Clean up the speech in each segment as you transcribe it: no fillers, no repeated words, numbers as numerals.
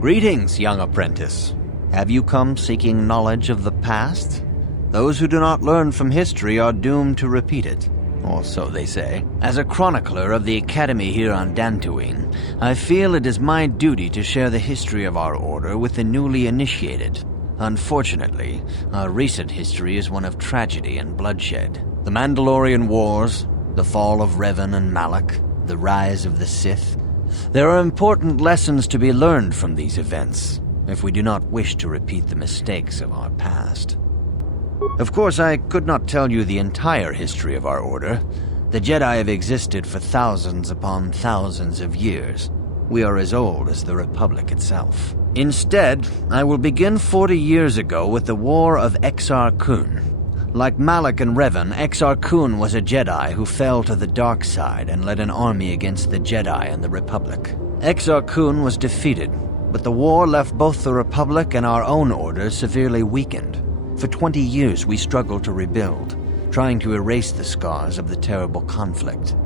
Greetings, young apprentice. Have you come seeking knowledge of the past? Those who do not learn from history are doomed to repeat it, or so they say. As a chronicler of the Academy here on Dantooine, I feel it is my duty to share the history of our order with the newly initiated. Unfortunately, our recent history is one of tragedy and bloodshed. The Mandalorian Wars, the fall of Revan and Malak, the rise of the Sith. There are important lessons to be learned from these events, if we do not wish to repeat the mistakes of our past. Of course, I could not tell you the entire history of our order. The Jedi have existed for thousands upon thousands of years. We are as old as the Republic itself. Instead, I will begin 40 years ago with the War of Exar Kun. Like Malak and Revan, Exar Kun was a Jedi who fell to the dark side and led an army against the Jedi and the Republic. Exar Kun was defeated, but the war left both the Republic and our own order severely weakened. For 20 years we struggled to rebuild, trying to erase the scars of the terrible conflict.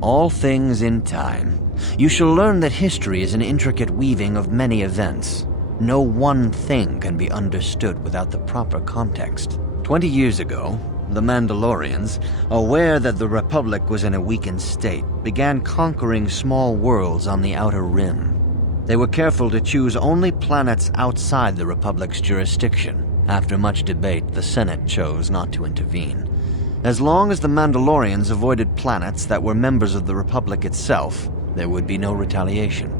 All things in time. You shall learn that history is an intricate weaving of many events. No one thing can be understood without the proper context. 20 years ago, the Mandalorians, aware that the Republic was in a weakened state, began conquering small worlds on the Outer Rim. They were careful to choose only planets outside the Republic's jurisdiction. After much debate, the Senate chose not to intervene. As long as the Mandalorians avoided planets that were members of the Republic itself, there would be no retaliation.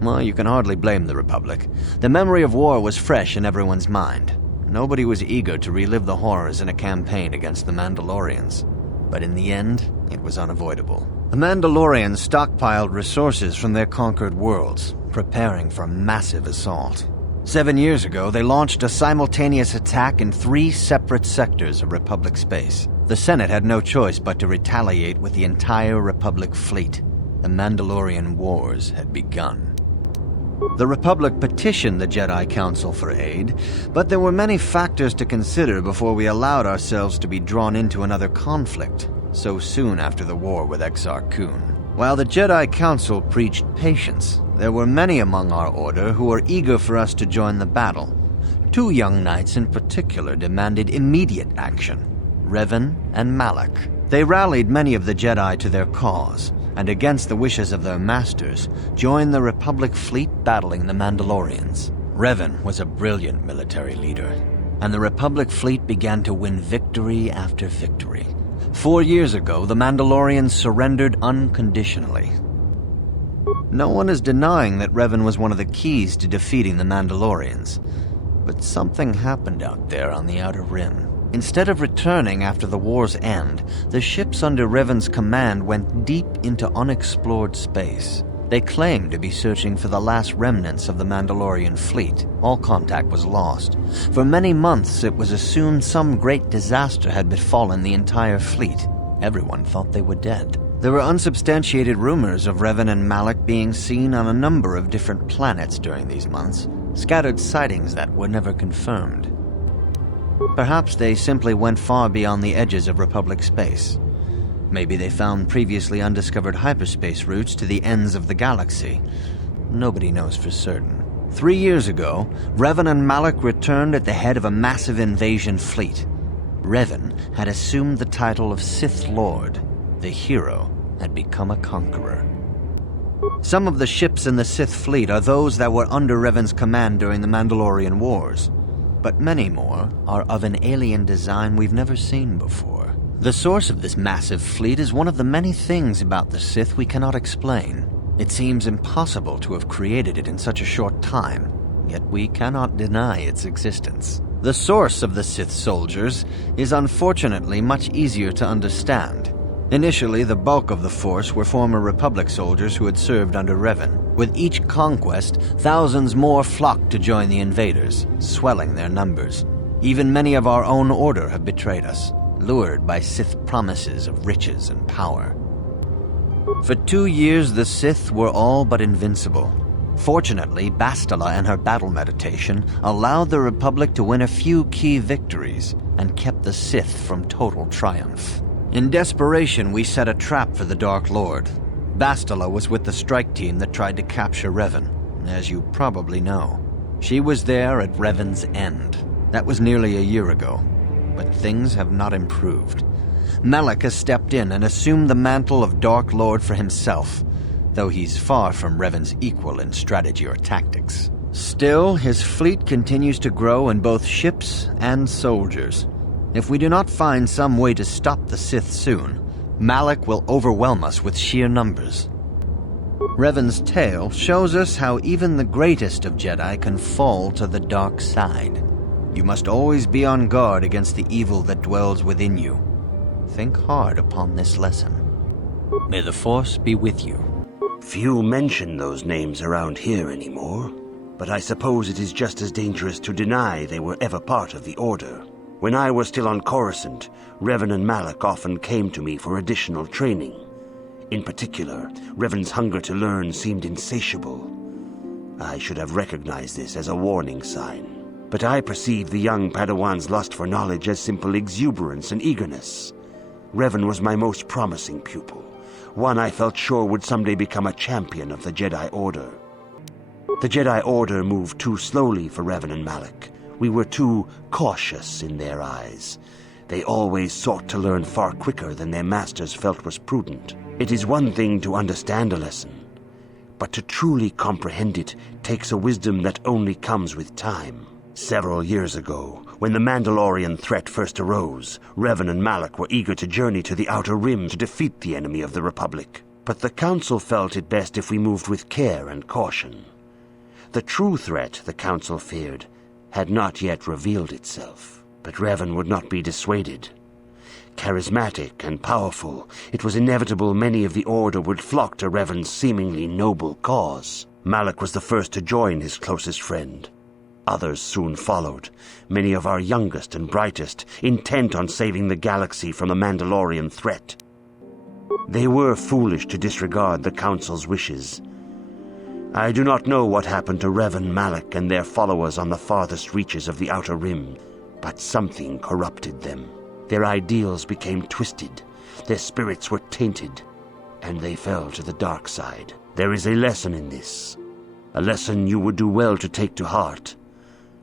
Well, you can hardly blame the Republic. The memory of war was fresh in everyone's mind. Nobody was eager to relive the horrors in a campaign against the Mandalorians. But in the end, it was unavoidable. The Mandalorians stockpiled resources from their conquered worlds, preparing for a massive assault. 7 years ago, they launched a simultaneous attack in 3 separate sectors of Republic space. The Senate had no choice but to retaliate with the entire Republic fleet. The Mandalorian Wars had begun. The Republic petitioned the Jedi Council for aid, but there were many factors to consider before we allowed ourselves to be drawn into another conflict, so soon after the war with Exar Kun. While the Jedi Council preached patience, there were many among our order who were eager for us to join the battle. 2 young knights in particular demanded immediate action: Revan and Malak. They rallied many of the Jedi to their cause, and against the wishes of their masters, joined the Republic fleet battling the Mandalorians. Revan was a brilliant military leader, and the Republic fleet began to win victory after victory. 4 years ago, the Mandalorians surrendered unconditionally. No one is denying that Revan was one of the keys to defeating the Mandalorians, but something happened out there on the Outer Rim. Instead of returning after the war's end, the ships under Revan's command went deep into unexplored space. They claimed to be searching for the last remnants of the Mandalorian fleet. All contact was lost. For many months, it was assumed some great disaster had befallen the entire fleet. Everyone thought they were dead. There were unsubstantiated rumors of Revan and Malak being seen on a number of different planets during these months, scattered sightings that were never confirmed. Perhaps they simply went far beyond the edges of Republic space. Maybe they found previously undiscovered hyperspace routes to the ends of the galaxy. Nobody knows for certain. 3 years ago, Revan and Malak returned at the head of a massive invasion fleet. Revan had assumed the title of Sith Lord. The hero had become a conqueror. Some of the ships in the Sith fleet are those that were under Revan's command during the Mandalorian Wars, but many more are of an alien design we've never seen before. The source of this massive fleet is one of the many things about the Sith we cannot explain. It seems impossible to have created it in such a short time, yet we cannot deny its existence. The source of the Sith soldiers is unfortunately much easier to understand. Initially, the bulk of the force were former Republic soldiers who had served under Revan. With each conquest, thousands more flocked to join the invaders, swelling their numbers. Even many of our own order have betrayed us, lured by Sith promises of riches and power. For 2 years, the Sith were all but invincible. Fortunately, Bastila and her battle meditation allowed the Republic to win a few key victories and kept the Sith from total triumph. In desperation, we set a trap for the Dark Lord. Bastila was with the strike team that tried to capture Revan. as you probably know. She was there at Revan's end. That was nearly a year ago, but things have not improved. Malak has stepped in and assumed the mantle of Dark Lord for himself, though he's far from Revan's equal in strategy or tactics. Still, his fleet continues to grow in both ships and soldiers. If we do not find some way to stop the Sith soon, Malak will overwhelm us with sheer numbers. Revan's tale shows us how even the greatest of Jedi can fall to the dark side. You must always be on guard against the evil that dwells within you. Think hard upon this lesson. May the Force be with you. Few mention those names around here anymore, but I suppose it is just as dangerous to deny they were ever part of the Order. When I was still on Coruscant, Revan and Malak often came to me for additional training. In particular, Revan's hunger to learn seemed insatiable. I should have recognized this as a warning sign. But I perceived the young Padawan's lust for knowledge as simple exuberance and eagerness. Revan was my most promising pupil, one I felt sure would someday become a champion of the Jedi Order. The Jedi Order moved too slowly for Revan and Malak. We were too cautious in their eyes. They always sought to learn far quicker than their masters felt was prudent. It is one thing to understand a lesson, but to truly comprehend it takes a wisdom that only comes with time. Several years ago, when the Mandalorian threat first arose, Revan and Malak were eager to journey to the Outer Rim to defeat the enemy of the Republic. But the Council felt it best if we moved with care and caution. The true threat, the Council feared, had not yet revealed itself. But Revan would not be dissuaded. Charismatic and powerful, it was inevitable many of the Order would flock to Revan's seemingly noble cause. Malak was the first to join his closest friend. Others soon followed, many of our youngest and brightest, intent on saving the galaxy from the Mandalorian threat. They were foolish to disregard the Council's wishes. I do not know what happened to Revan, Malak, and their followers on the farthest reaches of the Outer Rim, but something corrupted them. Their ideals became twisted, their spirits were tainted, and they fell to the dark side. There is a lesson in this, a lesson you would do well to take to heart.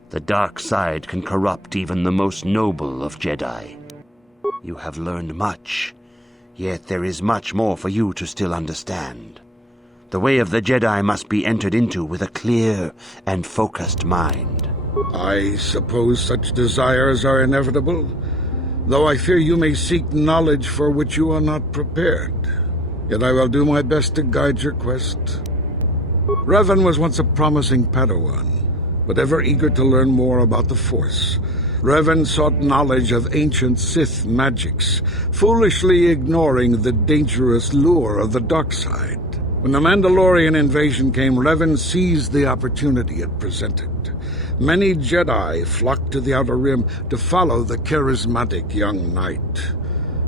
The dark side can corrupt even the most noble of Jedi. You have learned much, yet there is much more for you to still understand. The way of the Jedi must be entered into with a clear and focused mind. I suppose such desires are inevitable, though I fear you may seek knowledge for which you are not prepared. Yet I will do my best to guide your quest. Revan was once a promising Padawan, but ever eager to learn more about the Force. Revan sought knowledge of ancient Sith magics, foolishly ignoring the dangerous lure of the dark side. When the Mandalorian invasion came, Revan seized the opportunity it presented. Many Jedi flocked to the Outer Rim to follow the charismatic young knight,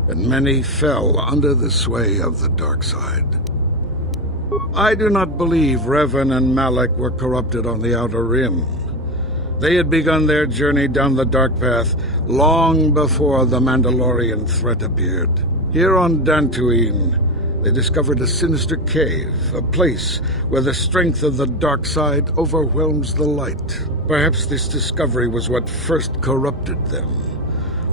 and many fell under the sway of the dark side. I do not believe Revan and Malak were corrupted on the Outer Rim. They had begun their journey down the dark path long before the Mandalorian threat appeared. Here on Dantooine, they discovered a sinister cave, a place where the strength of the dark side overwhelms the light. Perhaps this discovery was what first corrupted them.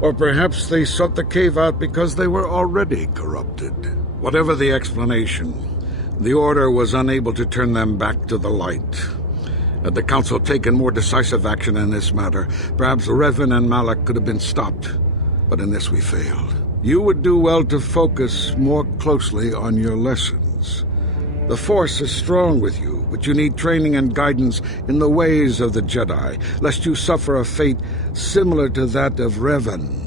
Or perhaps they sought the cave out because they were already corrupted. Whatever the explanation, the Order was unable to turn them back to the light. Had the Council taken more decisive action in this matter, perhaps Revan and Malak could have been stopped. But in this we failed. You would do well to focus more closely on your lessons. The Force is strong with you, but you need training and guidance in the ways of the Jedi, lest you suffer a fate similar to that of Revan.